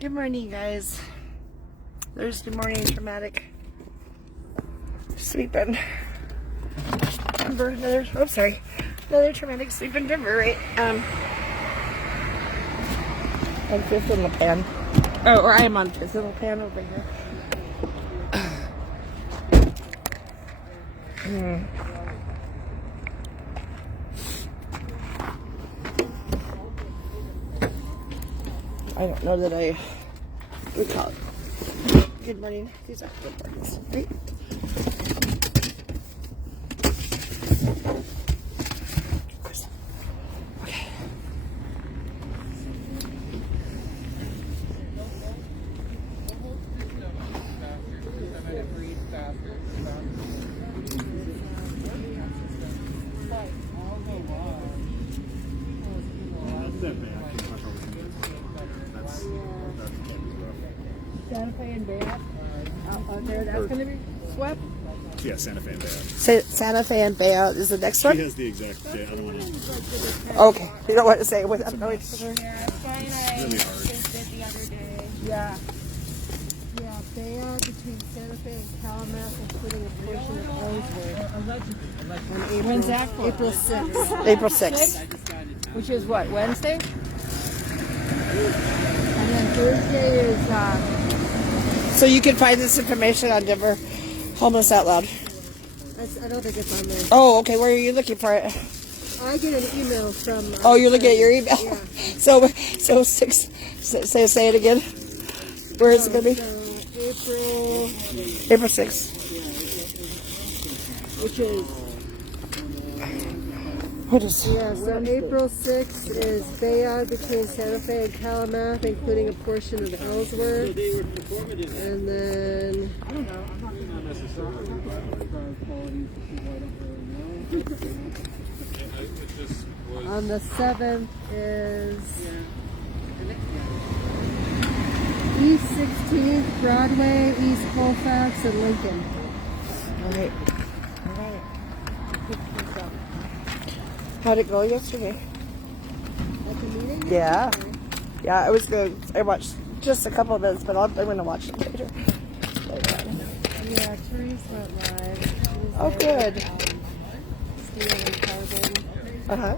Good morning, guys. Thursday morning traumatic sleep in Denver. Another traumatic sleep in Denver, right? On Fifth in the Pan. Oh, or I am on Fifth in the Pan over here. I don't know that I would call it. Good morning. These are good mornings, right? Okay. Santa Fe and Bayot out there. That's going to be swept? Yeah, Santa Fe and Bayot. Santa Fe and Bayot is the next one? She has the exact date. I don't want to. Okay. You don't want to say it without knowing. Yeah, Friday Really I hard. just did the other day. Yeah. Yeah, Bayot between Santa Fe and Calumet, including a portion of Ellsworth. When's that for? April 6th. April 6th. Which is what, Wednesday? And then Thursday is... So you can find this information on Denver Homeless Out Loud. I don't think it's on there. Oh, okay. Where are you looking for it? I get an email from... Oh, you're looking at your email? Yeah. So 6... Say it again. Where is it going to be? April 6th. Which is... What is... Yeah, so April 6th is Bayot between Santa Fe and Calumet, including a portion of Ellsworth. And then... On the 7th is East 16th, Broadway, East Colfax, and Lincoln. All right. How'd it go yesterday? At the meeting? Yeah. Yeah, I was good. I watched just a couple of minutes, but I'm going to watch it later. Yeah, Therese went live. Oh, good. Steel and carbon. Uh-huh.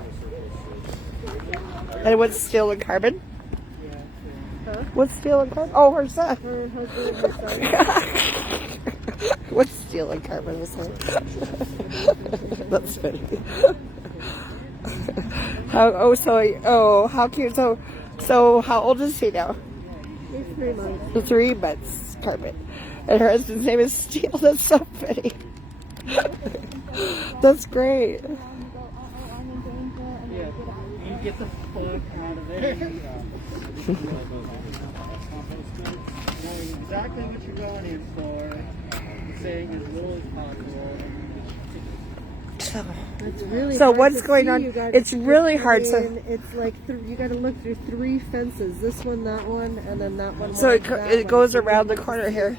And what's steel and carbon? Huh? What's steel and carbon? Oh, her son. Her husband and her son. What's steel and carbon was her? That's funny. How cute. So how old is he now? He's 3 months. 3 months, Carbon. And her husband's name is Steel. That's so funny. That's great. You get the fuck out of there. Knowing exactly what you're going in for, saying as little as possible. It's really So hard what's to going see. on? You gotta It's really hard to- It's like you got to look through 3 fences. This one, that one, and then that one. So that it one. goes So around you the corner here.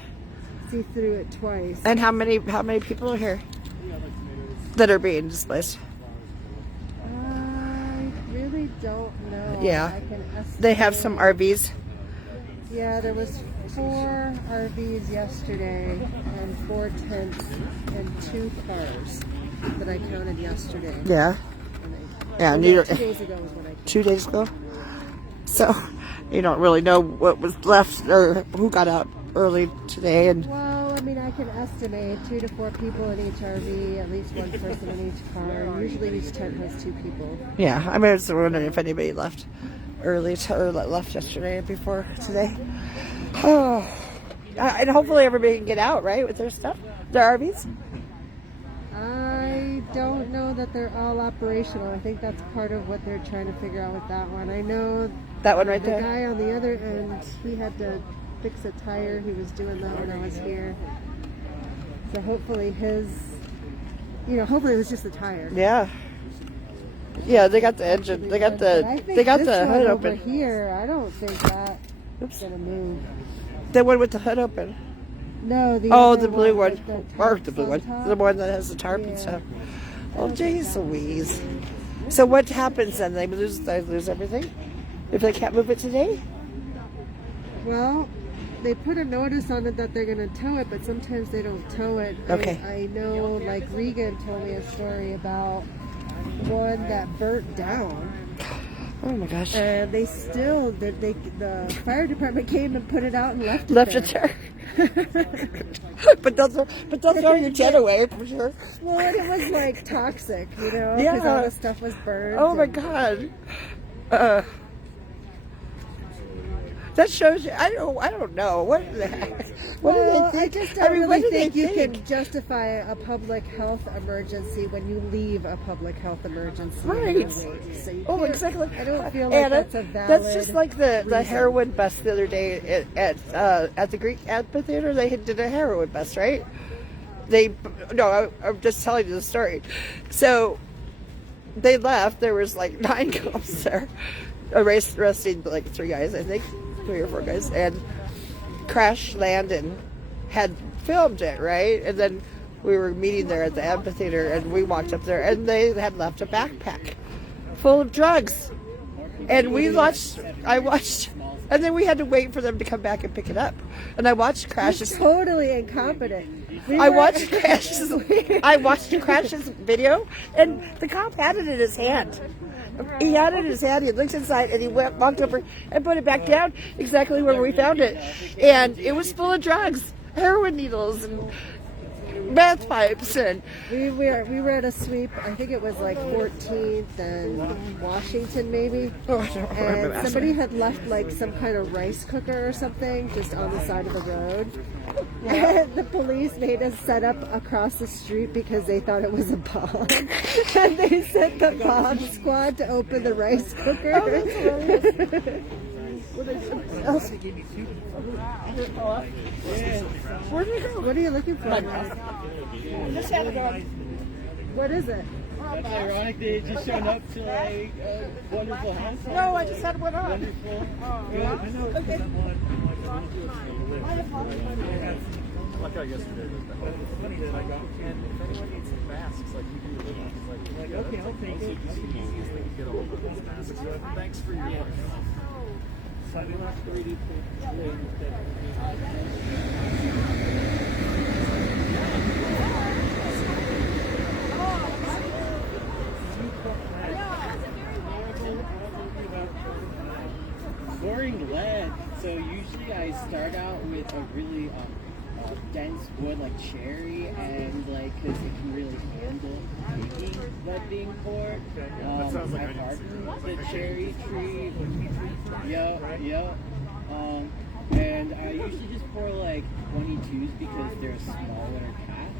See through it twice. And how many people are here that are being displaced? I really don't know. Yeah. I can estimate. They have some RVs. Yeah, there was 4 RVs yesterday and 4 tents and 2 cars that I counted yesterday. Yeah. Yeah, And and you 2 days ago was when I counted. 2 days ago. So you don't really know what was left or who got out early today. And Well, I mean, I can estimate 2 to 4 people in each RV, at least 1 person in each car. Usually each tent has 2 people. yeah, I mean, I was wondering if anybody left early or left yesterday before today. Oh, and hopefully everybody can get out, right, with their stuff, their RVs. I don't know that they're all operational. I think that's part of what they're trying to figure out with that one. I know That one right the there. guy on the other end, he had to fix a tire. He was doing that when I was here. So hopefully hopefully it was just the tire. Yeah. Yeah, they got the engine. They got But I the think they got this the one hood over open. here, I don't think that's Oops. gonna move. The one with the hood open. No, the Oh, other the blue one. with the Or tarps the blue on one. top. The one that has the tarp Yeah. and stuff. Oh, jeez Louise. So what happens then? They lose everything? If they can't move it today? Well, they put a notice on it that they're going to tow it, but sometimes they don't tow it. Okay. I know, like Regan told me a story about one that burnt down. Oh my gosh. And they still, the fire department came and put it out and left it Left it there. but they'll throw your jet away for sure. Well, and it was like toxic, you know, because Yeah. all the stuff was burned. Oh my and- god. That shows you. I don't know. What the heck? What Well, do they I think? just don't what really do they think you can justify a public health emergency when you leave a public health emergency. Right. Anyway. So you Oh, can't- exactly. I don't feel like Anna, that's a valid. that's just like the reason. heroin bust the other day at the Greek amphitheater. They did a heroin bust, right? I'm just telling you the story. So they left. There was like 9 cops there, arresting like 3 guys, I think, 3 or 4 guys, and Crash Landon had filmed it, right? And then we were meeting there at the amphitheater, and we walked up there, and they had left a backpack full of drugs. And I watched, and then we had to wait for them to come back and pick it up. And I watched Crash's. He's totally incompetent. I watched Crash's video, and the cop had it in his hand. He had it in his hand. He looked inside, and he walked over and put it back down exactly where we found it. And it was full of drugs, heroin needles, and meth pipes, and We were at a sweep. I think it was like 14th and Washington, maybe. oh, I don't remember And that. somebody had left like some kind of rice cooker or something just on the side of the road. And the police made us set up across the street because they thought it was a bomb. And they sent the bomb squad to open the rice cooker. Where did it go? What are you looking for? Just had it on. What is it? That's ironic they just showed up to like a wonderful house. No, I just had one on. Wonderful. Okay. Like I yesterday, it's funny that I got, and if anyone needs some masks, like you do, like okay, I'll take it. That's the easiest thing to get a hold of those masks. So thanks for your work. Pouring lead. So usually I start out with a really dense wood like cherry, and like because it can really handle taking lead being poured. That sounds like I've I need to hardened the cherry tree. Yep. And I usually just pour like 22s because they're a smaller cast.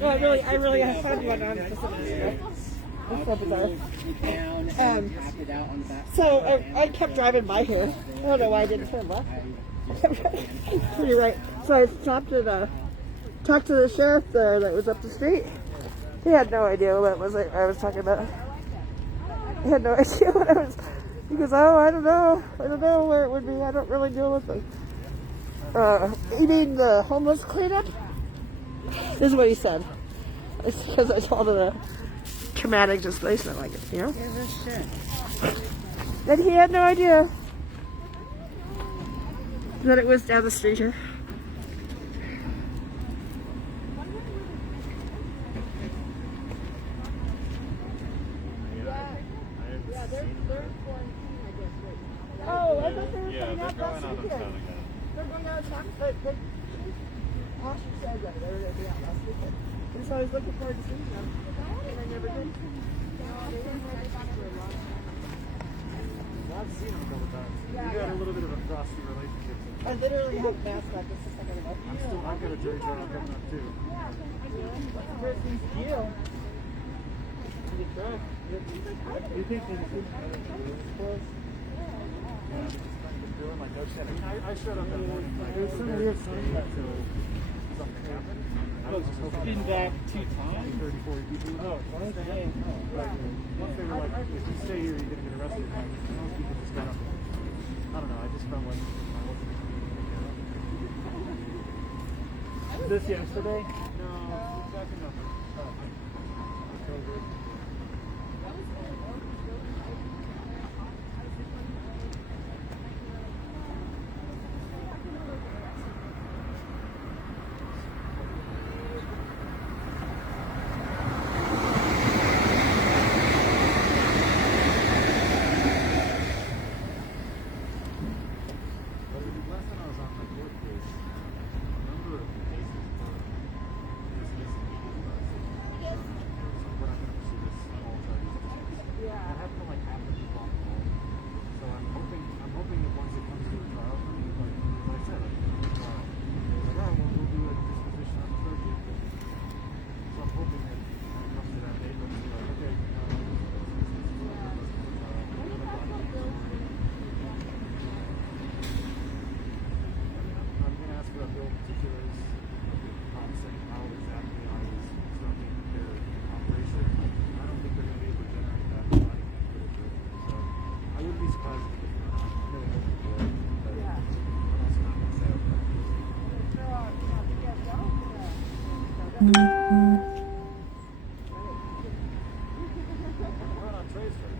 No, I really had one on just a minute ago. I'll so bizarre. cool it down and tap it out on the back. So I kept driving by here. I don't know why I didn't turn left. You're right. So I stopped and talked to the sheriff there that was up the street. He had no idea what it was I was talking about. He had no idea what I was. He goes, oh, I don't know where it would be. I don't really deal with it. You mean the homeless cleanup? This is what he said. It's because I told him the traumatic displacement, like, you know? Yeah, no shit. And he had no idea that it was down the street here. Oh, I thought they were coming out last weekend. They're going out of town. Austin said that they were going to be out last weekend. And so I was looking forward to seeing them. And I never did. I've seen him a couple times. We got a little bit of a frosty relationship. I literally have a mask on just a second ago. I've got a jury trial coming up too. Where's these deal? You think that it's close? Doing like no shit. I showed up that morning. Like, there's some weird stuff until something happened. I was just hoping. Been back 2 times. 30, 40 people. Oh, once they were like, if you stay here, you're going to get arrested. Like, most people just got up. I don't know. I just felt like I wasn't. This yesterday? No, it's back in November. I wouldn't be surprised if it really wasn't good, but I'm also not going to say we're on Trey's first.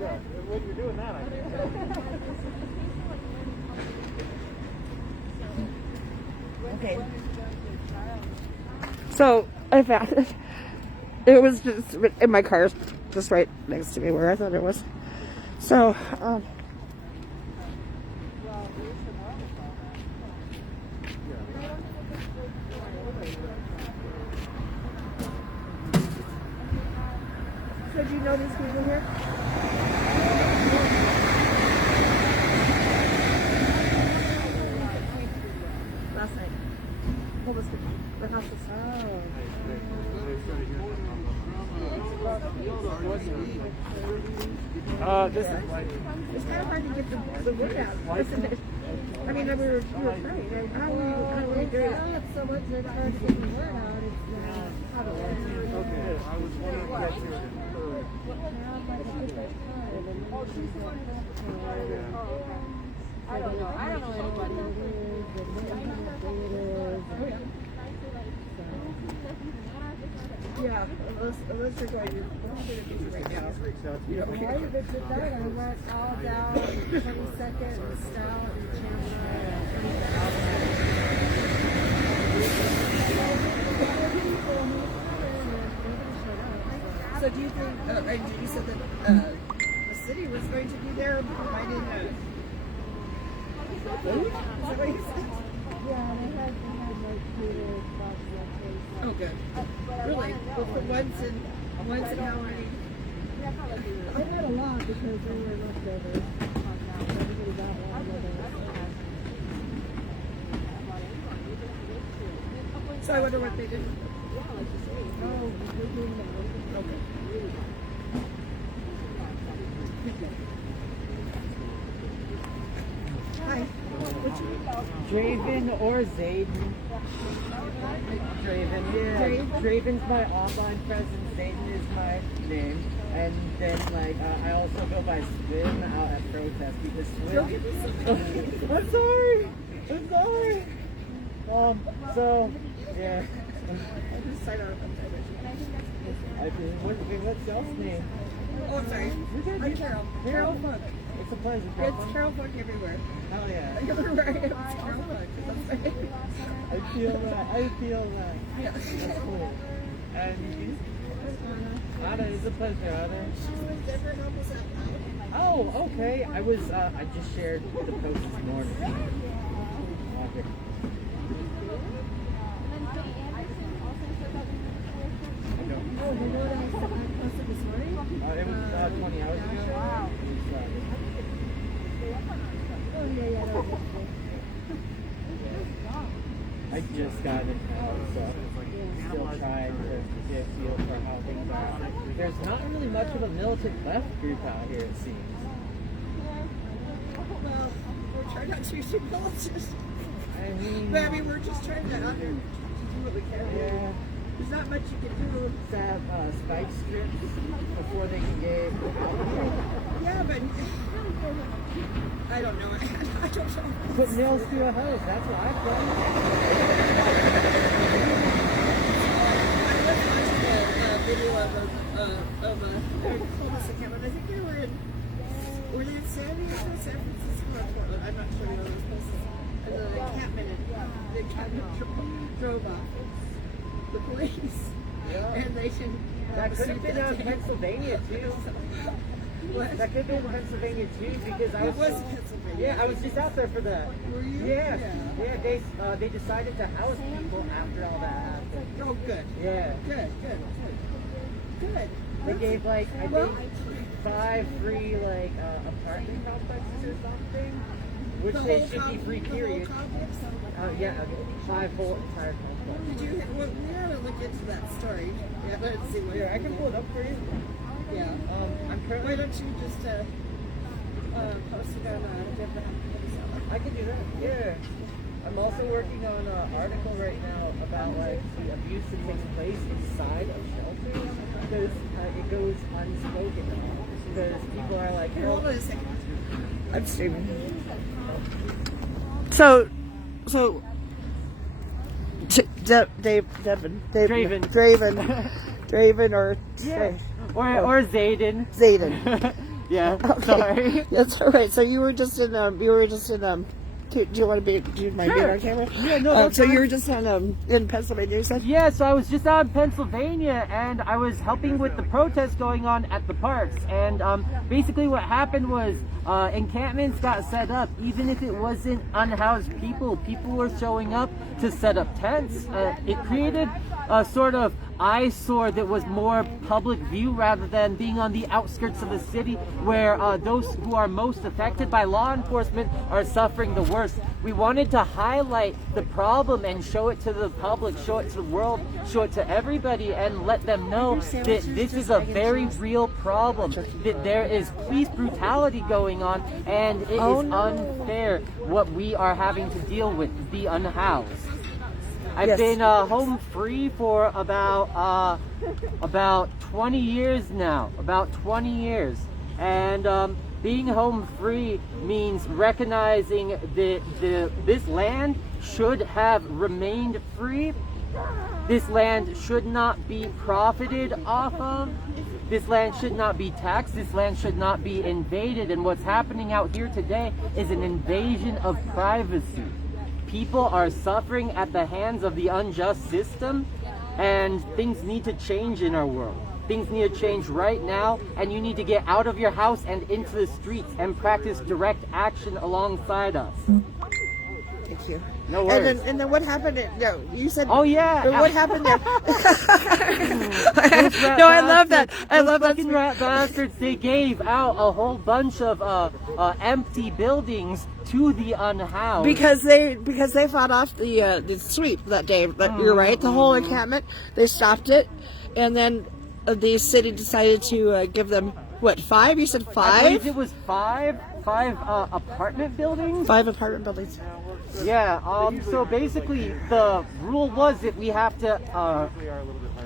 Yeah, when you're doing that, I think. Okay. So I found it. It was just in my car, just right next to me where I thought it was. So, so do you know these people here? Last night. What was the house was? This is like, It's kind of hard to get the wood out, isn't it? I mean, we were afraid. How do we do it? It's so much it's hard to get the word out. It's how to okay, I was wondering if you guys I don't know. I don't know anybody. Yeah, unless you're going to right now. You don't Why did it do that? I went all down 22nd and Stout and So do you think, you said that the city was going to be there providing food? Is that what you said? yeah, they had like catered box lunches. Oh, good. Really? Well, for once in how many? I had a lot because they were leftovers. Everybody got one. So I wonder what they did. Oh, we're doing that. Okay. Hi. Draven or Zayden? Draven, yeah. Draven's my online presence, Zayden is my name. And then, like, I also go by Swim out at protest because Swim. I'm sorry! I'm sorry! So, yeah. I'll just sign out. What's y'all's name? Oh, I'm sorry. I'm Carol. Carol Funk. It's a pleasure. It's Carol Funk everywhere. Hell yeah. Everywhere I am, it's Carol Funk. I feel that. I feel that. Yeah. That's cool. And Anna, it's a pleasure, Anna. Oh, okay. I just shared the post this morning. Okay. Oh, you know what I posted this morning? It was 20 hours ago. Wow. Oh, yeah, that was I just got it now, so still trying to get a feel for how things are. There's not really much of a militant left group out here, it seems. Well, we're trying not to be too militant. I mean, We're just trying to do what we can. yeah. There's not much you can do. To have spike strips before they can get out here. Yeah, but I don't know. I don't know. Put nails to a hose. That's what I've done. I was watching a video of I can't remember. I think they were they in San Diego, San Francisco, or Portland? I'm not sure one of those places. And the encampment drove off the police, and they should. That could have been out in Pennsylvania too. What? That could have been Pennsylvania too, because I was. It was Pennsylvania. Yeah, I was just out there for that. Were you? Yeah. They decided to house people after all that happened. Oh, good. Yeah. Good. They gave like I think 5 free like apartment complexes or something, which they should be free. Period. Yeah, 5 whole entire complexes. Did you? Well, we gotta look into that story. Yeah, let's see what. Here, I can pull it up for you. Yeah. I'm currently. Why don't you just post it on different? I can do that. Yeah. I'm also working on an article right now about like the abuse that takes place inside of shelters, because it goes unspoken. Because people are like, Here, hold on a second. I'm streaming. Draven, or yeah, or Zayden. Zayden. Yeah. Okay. Sorry. That's all right. So you were just in do you want to be? Do you mind being on camera? Yeah, no. So you were just in Pennsylvania, you said? Yeah, so I was just out in Pennsylvania, and I was helping with the protests going on at the parks. And basically what happened was encampments got set up. Even if it wasn't unhoused people were showing up to set up tents. It created a sort of eyesore that was more public view rather than being on the outskirts of the city, where those who are most affected by law enforcement are suffering the worst. We wanted to highlight the problem and show it to the public, show it to the world, show it to everybody, and let them know that this is a very real problem, that there is police brutality going on, and it is unfair what we are having to deal with, the unhoused. I've been home free for about 20 years now, about 20 years. And being home free means recognizing that this land should have remained free. This land should not be profited off of. This land should not be taxed. This land should not be invaded. And what's happening out here today is an invasion of privacy. People are suffering at the hands of the unjust system, and things need to change in our world. Things need to change right now, and you need to get out of your house and into the streets and practice direct action alongside us. Thank you. No worries. And then what happened? You said. Oh yeah. But what happened there? No, I love that. I love that. Fucking rat bastards! They gave out a whole bunch of empty buildings to the unhoused because they fought off the sweep that day. But you're right. The whole encampment, they stopped it, and then the city decided to give them what, 5? You said 5? I believe it was 5 apartment buildings. 5 apartment buildings. Yeah. So basically, the rule was that we have to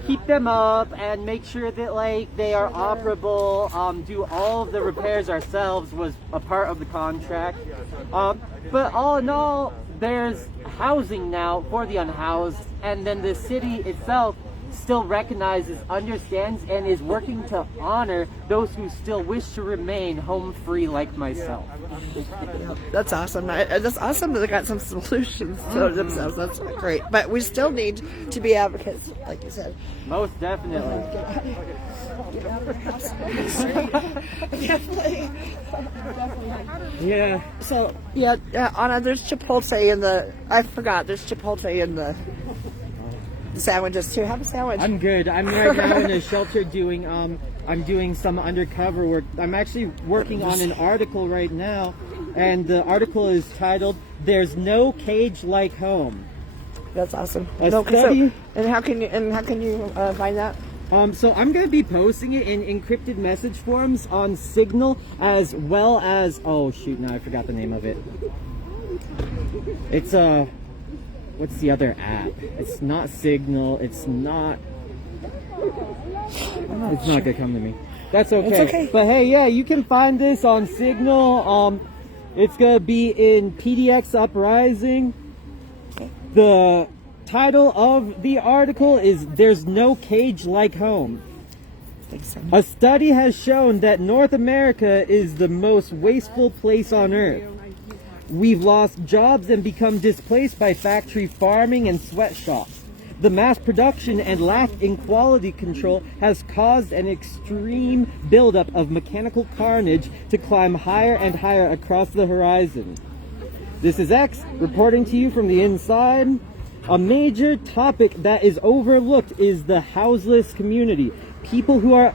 keep them up and make sure that like they are operable. Do all of the repairs ourselves was a part of the contract. But all in all, there's housing now for the unhoused, and then the city itself still recognizes, understands, and is working to honor those who still wish to remain home free like myself. That's awesome. That's awesome that they got some solutions to themselves. That's great. But we still need to be advocates, like you said. Most definitely. Definitely. Yeah. So, yeah, Anna, there's Chipotle in the... I forgot, there's Chipotle in the sandwiches too. Have a sandwich. I'm good. I'm right now in a shelter doing I'm doing some undercover work. I'm actually working on an article right now, and the article is titled "There's No Cage Like Home." That's awesome. A study. And how can you find that? So I'm going to be posting it in encrypted message forms on Signal, as well as, oh shoot, now I forgot the name of it. It's what's the other app? It's not Signal. It's not gonna come to me. That's okay. It's okay. But hey, yeah, you can find this on Signal. It's gonna be in PDX Uprising. The title of the article is "There's No Cage Like Home." A study has shown that North America is the most wasteful place on earth. We've lost jobs and become displaced by factory farming and sweatshops. The mass production and lack in quality control has caused an extreme buildup of mechanical carnage to climb higher and higher across the horizon. This is X reporting to you from the inside. A major topic that is overlooked is the houseless community. People who are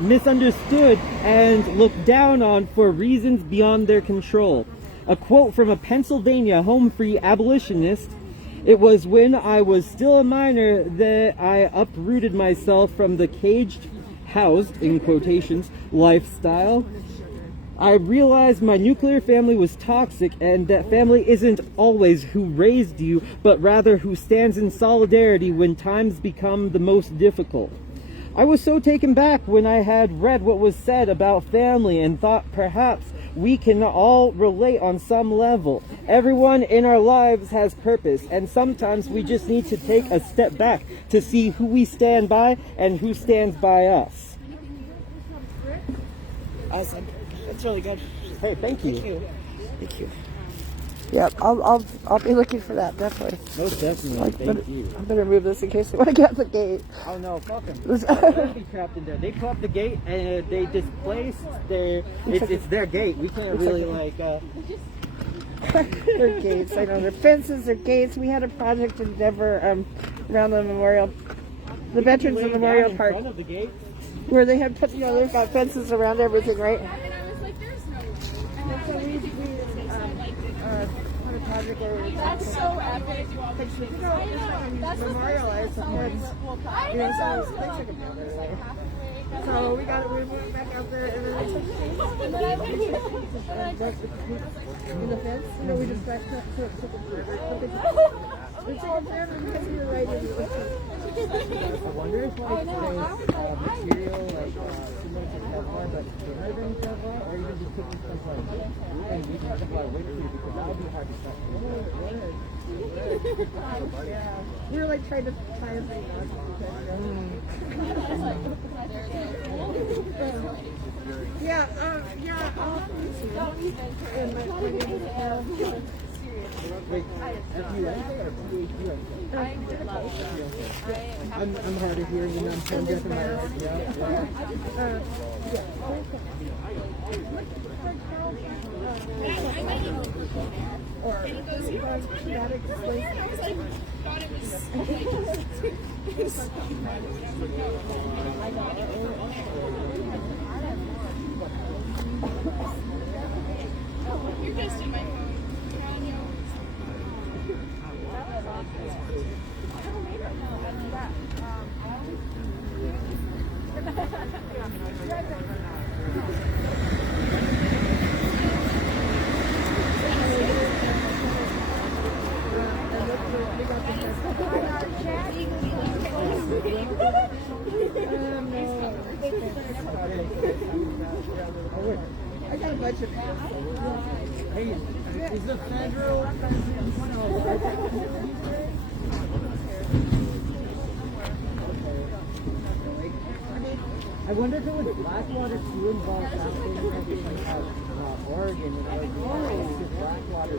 misunderstood and looked down on for reasons beyond their control. A quote from a Pennsylvania home free abolitionist: "It was when I was still a minor that I uprooted myself from the caged, housed, in quotations, lifestyle. I realized my nuclear family was toxic and that family isn't always who raised you, but rather who stands in solidarity when times become the most difficult. I was so taken back when I had read what was said about family and thought perhaps we can all relate on some level. Everyone in our lives has purpose, and sometimes we just need to take a step back to see who we stand by and who stands by us." Awesome. That's really good. Hey, thank you. Thank you. Yep, I'll be looking for that, definitely. Most definitely. Thank you. I better move this in case they want to get out the gate. Oh no, fuck them. They'll be trapped in there. They put up the gate and they displaced their. It's their gate. We can't really like. Their gates. I know their fences, their gates. We had a project in Denver around the memorial, the Veterans Memorial Park, In front of the gate. where they had put, they've got fences around everything, right? Had a project where we That's so epic. memorialize the kids. So they took them down there. So we moved back out there, and then I took in the fence. We just back took it further. We took it further because we were right in the I wonder if like there's material like similar to Kevlar, but thinner than Kevlar, or even just taking stuff like and we can Kevlar with you because that would be hard to stop. Yeah. We were like trying to tie a thing Yeah, I'll have you. Wait, I'm hard of hearing and I'm tone deaf in my eyes. Or traumatic displacement. You're just in my phone. I got a bunch of Hey, is the federal I wonder if it was Blackwater too involved out in Oregon and Oregon. Blackwater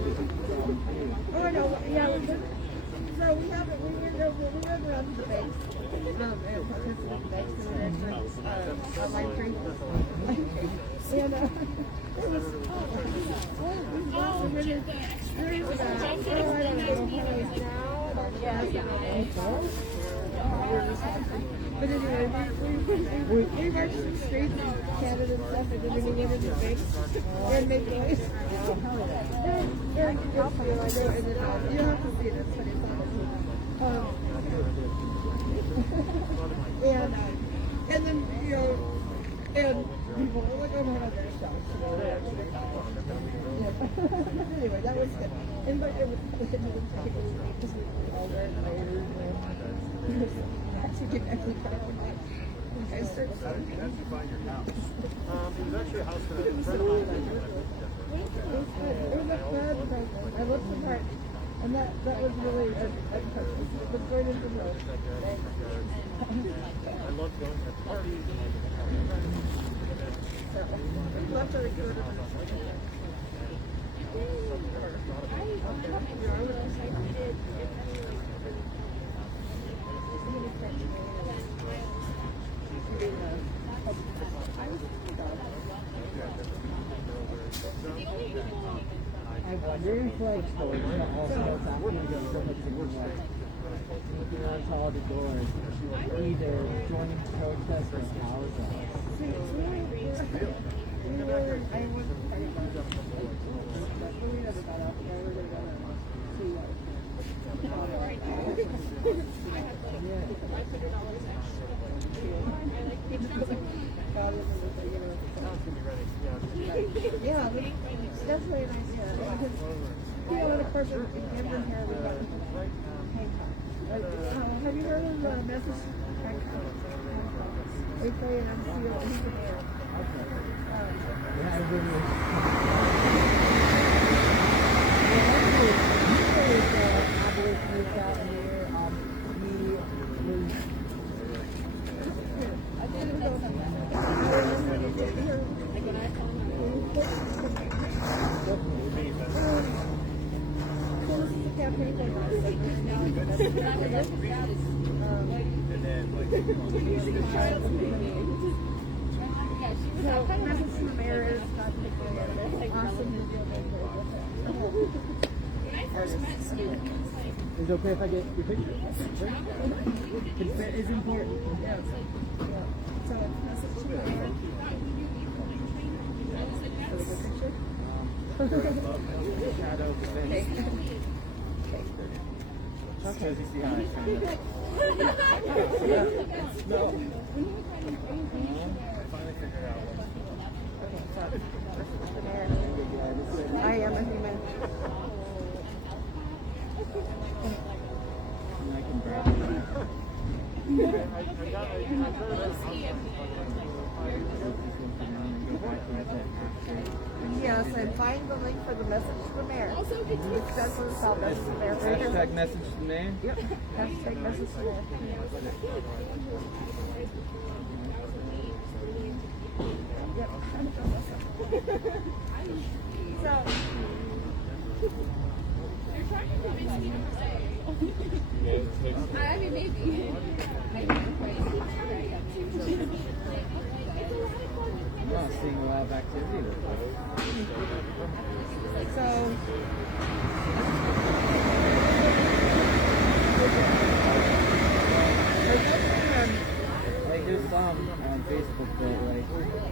Oh no, yeah. So we have it. We went around the banks. Light drink. And it was. But anyway, we marched through streets in Canada and stuff, and then we went into the banks and made noise. Very good feel, I know, and then you don't have to see it, it's funny. And then, and people were like, oh my god, they're shocked. Anyway, that was good. And but it was all wearing layers. To get every car. I searched How did you find your house? It was actually a house that a friend of mine lived in. it was a bad place. I looked apart, and that was really a purchase. It was right into the road. I loved going to parties and Left her good. I wonder if like stores also it's after you get so much in like looking around all the doors, either joining protests or house us. Yeah, that's really nice. Yeah, because you know, of course, in Camden here we got Hancock. Have you heard of the Memphis Hancock? They play in MCO. He's the mayor. Yeah, I really. Abolitionist out here. Is it okay if I get your picture? Consent is important. Yeah. So, message to the mayor. Shadow face. Okay. You see how I kind no. I finally figured out I am a human. I can grab Yes, and find the link for the message to the mayor. That's what it's called, message to the mayor. Hashtag message to the mayor. Yep, hashtag message to the mayor. Yep. So, You're trying to convince me to stay. I mean, maybe. I'm not seeing a lot of activity with so like there's some on Facebook that like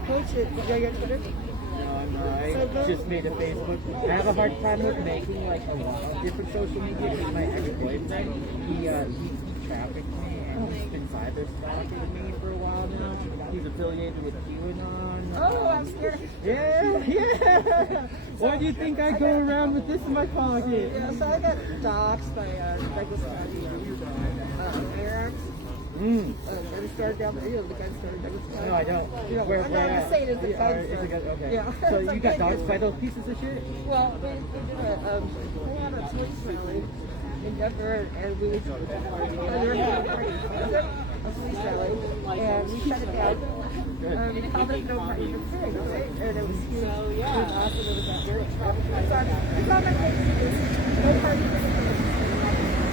Coach it. You got your Twitter? no, I'm not. I just made a Facebook. I have a hard time with making like a lot of different social media because my ex-boyfriend he trafficked me and he's been cyber stalking me for a while now. He's affiliated with QAnon. Oh, I'm scared. Yeah. Why do you think I go around with this in my pocket? Yeah, so I got doxxed by Douglas County Air. And started down there, the gun started Douglas County. No, I don't. You know, I'm not saying it's a gun store. Okay. Yeah. So you got doxxed by those pieces of shit? Well, we did we had a police rally in Denver, and we were having a police rally, and we shut it down. We called it no party for free, right? And it was huge. It was awesome. It was that very traffic. It's on my page. No party for free.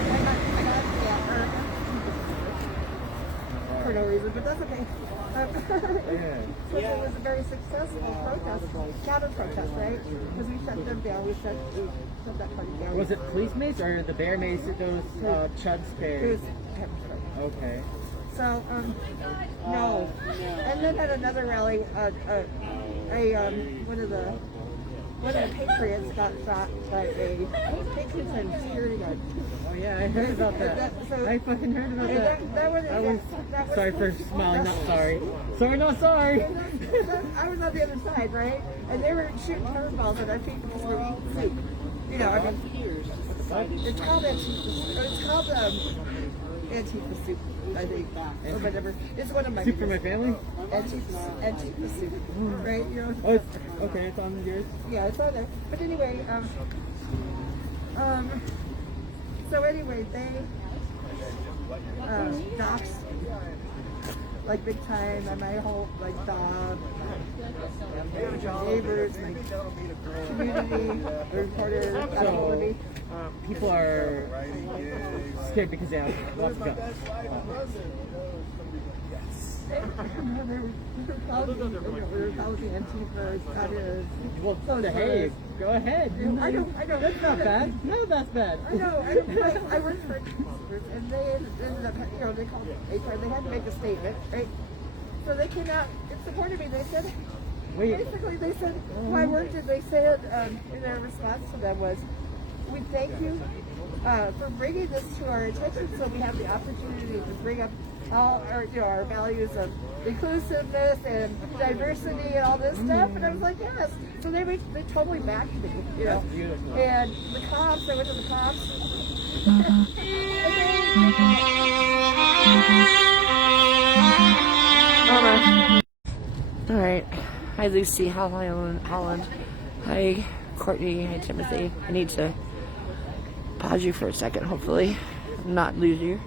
For no reason, but that's okay. So it was a very successful protest, counter protest, right? Because we shut them down. We shut that party down. Was it police mace or the bear mace at those chud It stairs? was pepper spray. Okay. So, no. And then at another rally, one of the Patriots got shot by a Patriots and security guard. Oh yeah, I heard about that. I fucking heard about that. Sorry for smiling, not sorry. Sorry, not sorry. I was on the other side, right? And they were shooting curveballs at our people who were eating soup. You know, I mean, it's called Antifa soup, I think, or whatever. It's one of my Soup for my family? Antifa soup, right? You know, Oh, it's, okay, it's on yours. yeah, it's on there. But anyway, so anyway, they docs like big time, and my whole like dog, neighbors, my community, the reporter got a hold of me. People are scared because they have lots of guns. Well, hey, go ahead. I know. That's not bad. No, that's bad. I know. I worked for and they ended up, you know, they called HR. They had to make a statement, right? So they came out and supported me. They said, basically, they said, why weren't it? They said, in their response to them was, we thank you for bringing this to our attention, so we have the opportunity to bring up all our, you know, our values of inclusiveness and diversity and all this stuff. And I was like, yes. So they totally backed me, you know. And the cops, I went to the cops. All right. Hi, Lucy. Holland. Hi, Courtney. Hi, Timothy. I need to pause you for a second, hopefully, not lose you.